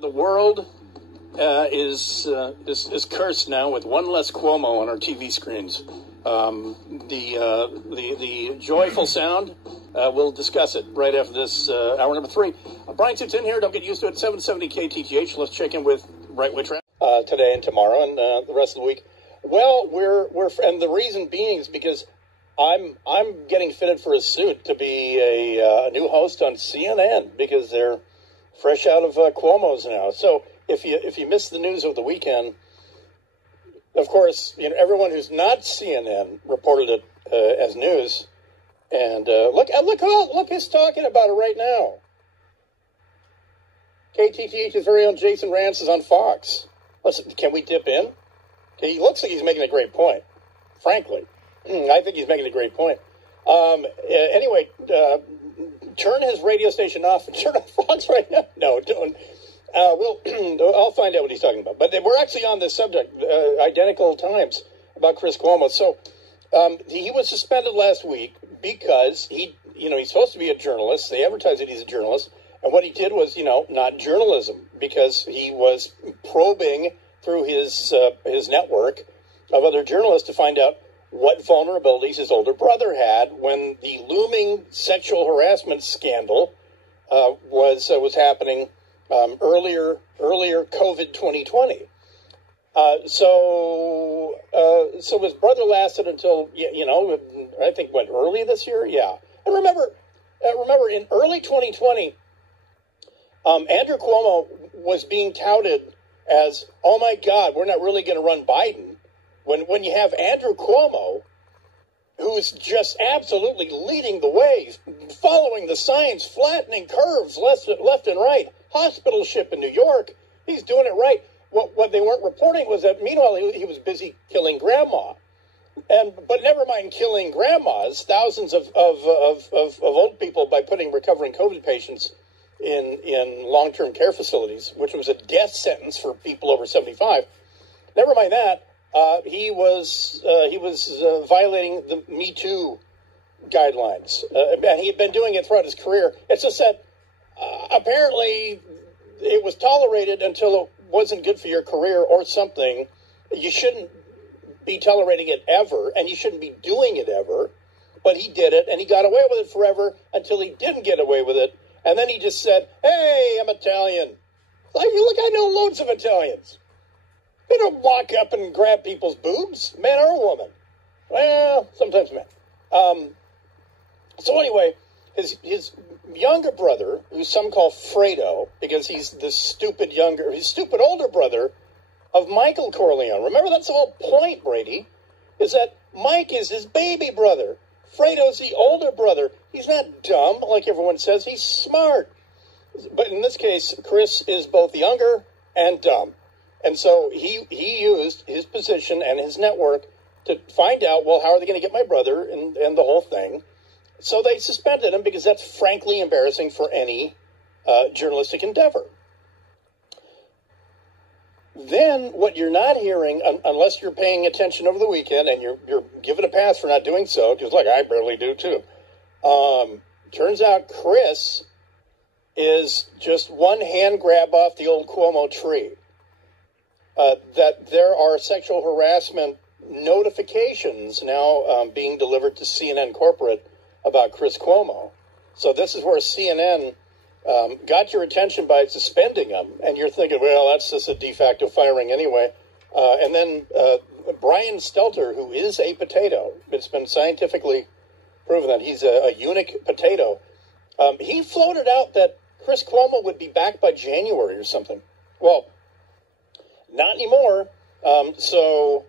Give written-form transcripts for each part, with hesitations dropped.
The world is cursed now with one less Cuomo on our TV screens. The joyful sound, we'll discuss it right after this hour number 3. Bryan Suits in here. Don't get used to it. 770 KTGH. Let's check in with Right-Way Traffic today and tomorrow and the rest of the week. Well, we're and the reason being is because I'm getting fitted for a suit to be a new host on CNN because they're fresh out of Cuomo's now. So if you missed the news of the weekend, of course, everyone who's not CNN reported it as news. And look who's talking about it right now. KTTH's very own Jason Rance is on Fox. Listen, can we dip in? He looks like he's making a great point. Frankly, I think he's making a great point. Anyway, turn his radio station off and turn on Fox right now. No, don't. I'll find out what he's talking about. But we're actually on this subject, identical times, about Chris Cuomo. So he was suspended last week because he's supposed to be a journalist. They advertise that he's a journalist. And what he did was, not journalism, because he was probing through his network of other journalists to find out what vulnerabilities his older brother had when the looming sexual harassment scandal was happening earlier COVID 2020. So his brother lasted until I think went early this year. Yeah, and remember in early 2020, Andrew Cuomo was being touted as, oh my God, we're not really going to run Biden. When you have Andrew Cuomo, who's just absolutely leading the way, following the science, flattening curves left and right, hospital ship in New York, he's doing it right. What they weren't reporting was that, meanwhile, he was busy killing grandma. But never mind killing grandmas, thousands of old people by putting recovering COVID patients in long-term care facilities, which was a death sentence for people over 75. Never mind that. He was violating the Me Too guidelines, and he had been doing it throughout his career. It's just that apparently it was tolerated until it wasn't good for your career or something. You shouldn't be tolerating it ever, and you shouldn't be doing it ever. But he did it, and he got away with it forever until he didn't get away with it, and then he just said, "Hey, I'm Italian." Like, look, I know loads of Italians. They don't walk up and grab people's boobs, man or woman. Well, sometimes men. So anyway, his younger brother, who some call Fredo, because he's the stupid older brother of Michael Corleone. Remember, that's the whole point, Brady, is that Mike is his baby brother. Fredo's the older brother. He's not dumb, like everyone says. He's smart. But in this case, Chris is both younger and dumb. And so he used his position and his network to find out, well, how are they going to get my brother and the whole thing? So they suspended him because that's frankly embarrassing for any journalistic endeavor. Then what you're not hearing, unless you're paying attention over the weekend and you're given a pass for not doing so, just like I barely do too, turns out Chris is just one hand grab off the old Cuomo tree. That there are sexual harassment notifications now being delivered to CNN corporate about Chris Cuomo. So this is where CNN got your attention by suspending him, and you're thinking, well, that's just a de facto firing anyway. And then Brian Stelter, who is a potato, it's been scientifically proven that he's a eunuch potato, he floated out that Chris Cuomo would be back by January or something. Well, not anymore. So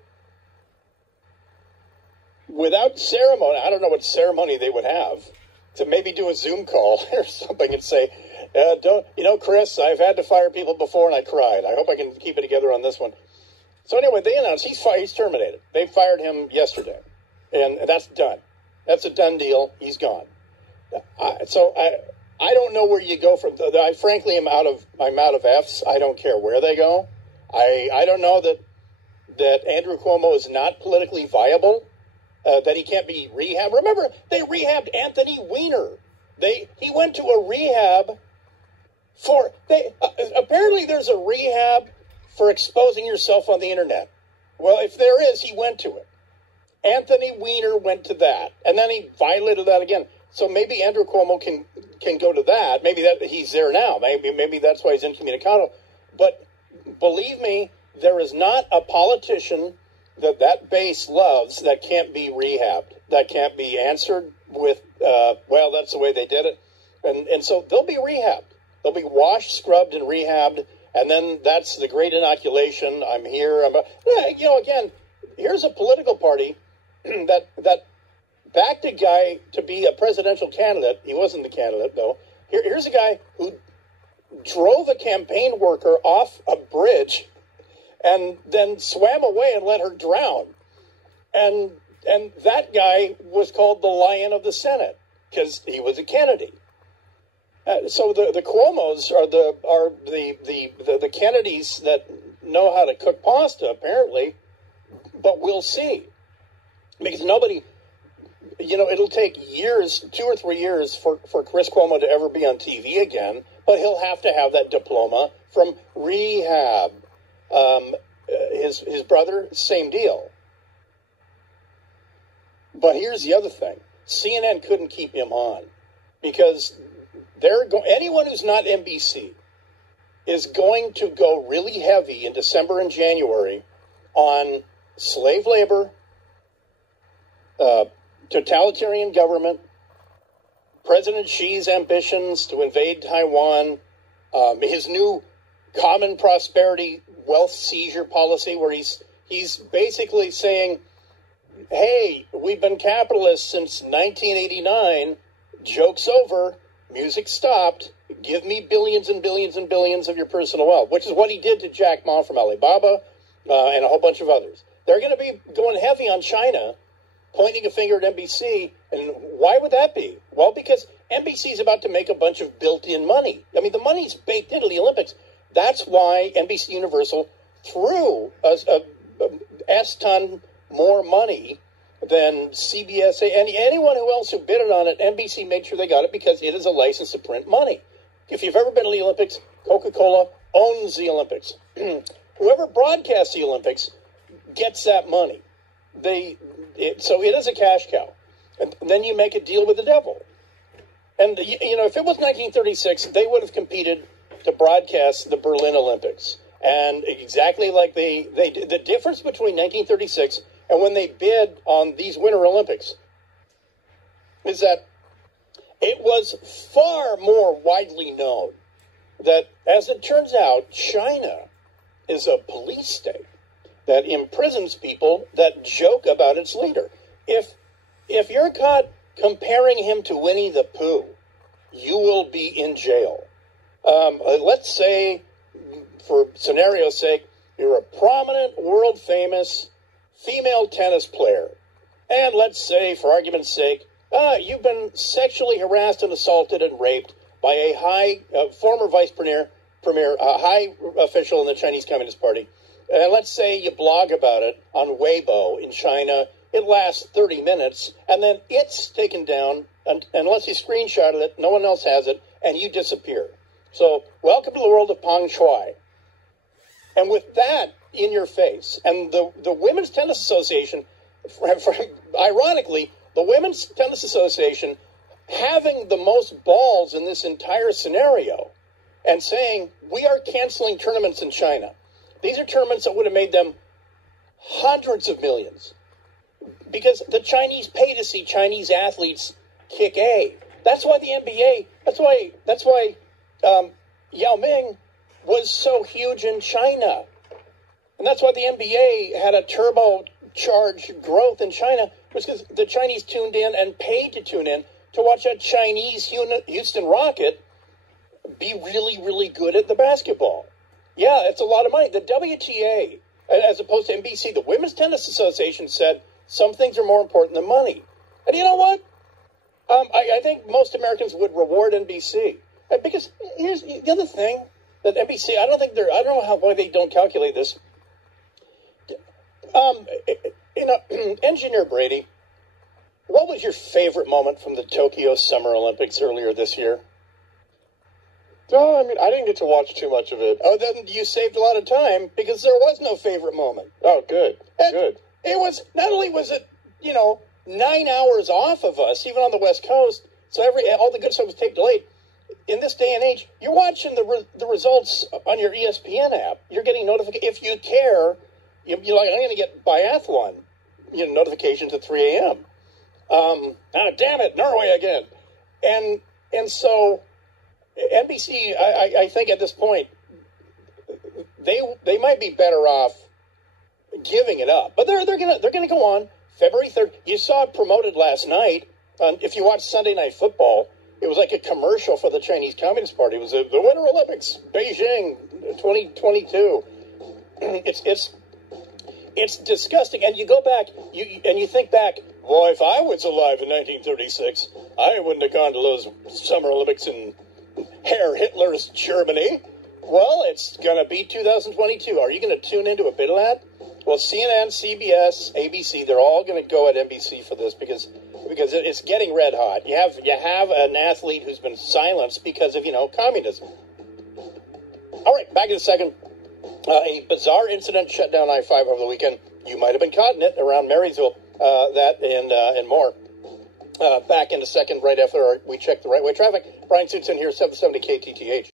without ceremony, I don't know what ceremony they would have, to maybe do a Zoom call or something and say, Chris, I've had to fire people before and I cried. I hope I can keep it together on this one. So anyway, they announced he's terminated. They fired him yesterday, and that's done. That's a done deal. He's gone. So I don't know where you go from. I frankly I'm out of F's. I don't care where they go. I don't know that Andrew Cuomo is not politically viable, that he can't be rehabbed. Remember, they rehabbed Anthony Weiner. He went to a rehab Apparently there's a rehab for exposing yourself on the internet. Well, if there is, he went to it. Anthony Weiner went to that, and then he violated that again. So maybe Andrew Cuomo can go to that. Maybe that he's there now. Maybe that's why he's incommunicado. But believe me, there is not a politician that base loves that can't be rehabbed, that can't be answered with, well, that's the way they did it. And so they'll be rehabbed. They'll be washed, scrubbed, and rehabbed, and then that's the great inoculation. I'm here. Again, here's a political party that backed a guy to be a presidential candidate. He wasn't the candidate, though. Here's a guy who drove a campaign worker off a bridge and then swam away and let her drown. And that guy was called the Lion of the Senate because he was a Kennedy. So the Cuomos are the Kennedys that know how to cook pasta, apparently, but we'll see. Because nobody, it'll take years, 2 or 3 years for Chris Cuomo to ever be on TV again, but he'll have to have that diploma from rehab. His brother, same deal. But here's the other thing. CNN couldn't keep him on because anyone who's not NBC is going to go really heavy in December and January on slave labor, totalitarian government, President Xi's ambitions to invade Taiwan, his new common prosperity wealth seizure policy where he's basically saying, hey, we've been capitalists since 1989, joke's over, music stopped, give me billions and billions and billions of your personal wealth, which is what he did to Jack Ma from Alibaba and a whole bunch of others. They're going to be going heavy on China, pointing a finger at NBC, and why would that be? Well, because NBC is about to make a bunch of built-in money. I mean, the money's baked into the Olympics. That's why NBC Universal threw a S-ton more money than CBS, and anyone else who bid on it. NBC made sure they got it because it is a license to print money. If you've ever been to the Olympics, Coca-Cola owns the Olympics. Whoever broadcasts the Olympics gets that money. So it is a cash cow. And then you make a deal with the devil. And, if it was 1936, they would have competed to broadcast the Berlin Olympics. And exactly like they did. The difference between 1936 and when they bid on these Winter Olympics is that it was far more widely known that, as it turns out, China is a police state that imprisons people that joke about its leader. If you're caught comparing him to Winnie the Pooh, you will be in jail. Let's say, for scenario's sake, you're a prominent, world-famous female tennis player. And let's say, for argument's sake, you've been sexually harassed and assaulted and raped by a former vice premier, a high official in the Chinese Communist Party. And let's say you blog about it on Weibo in China. It lasts 30 minutes, and then it's taken down, unless you screenshotted it, no one else has it, and you disappear. So, welcome to the world of Peng Shuai. And with that in your face, and the Women's Tennis Association, ironically, the Women's Tennis Association having the most balls in this entire scenario and saying, we are canceling tournaments in China. These are tournaments that would have made them hundreds of millions because the Chinese pay to see Chinese athletes kick A. That's why the NBA, that's why Yao Ming was so huge in China. And that's why the NBA had a turbocharged growth in China, was because the Chinese tuned in and paid to tune in to watch a Chinese Houston Rocket be really, really good at the basketball. Yeah, it's a lot of money. The WTA, as opposed to NBC, the Women's Tennis Association said some things are more important than money. And you know what? I think most Americans would reward NBC. Because here's the other thing that NBC, I don't know why they don't calculate this. Engineer Brady, what was your favorite moment from the Tokyo Summer Olympics earlier this year? No, I mean, I didn't get to watch too much of it. Oh, then you saved a lot of time because there was no favorite moment. Oh, good. Good. It was, not only was it, 9 hours off of us, even on the West Coast, so all the good stuff was tape delayed. In this day and age, you're watching the results on your ESPN app. You're getting notifications. If you care, you're like, I'm going to get biathlon notifications at 3 a.m. Damn it, Norway again. And so NBC, I think at this point, they might be better off giving it up. But they're gonna go on February 3rd. You saw it promoted last night. If you watched Sunday Night Football, it was like a commercial for the Chinese Communist Party. It was the Winter Olympics, Beijing 2022. It's disgusting. And you go back, you think back, boy, if I was alive in 1936, I wouldn't have gone to those Summer Olympics in Herr Hitler's Germany. Well, it's going to be 2022. Are you going to tune into a bit of that? Well, CNN, CBS, ABC, they're all going to go at NBC for this because it's getting red hot. You have an athlete who's been silenced because of, communism. All right, back in a second. A bizarre incident shut down I-5 over the weekend. You might have been caught in it around Marysville. That and more. Back in a second, right after we check the right way traffic. Bryan Suits in here, 770 KTTH.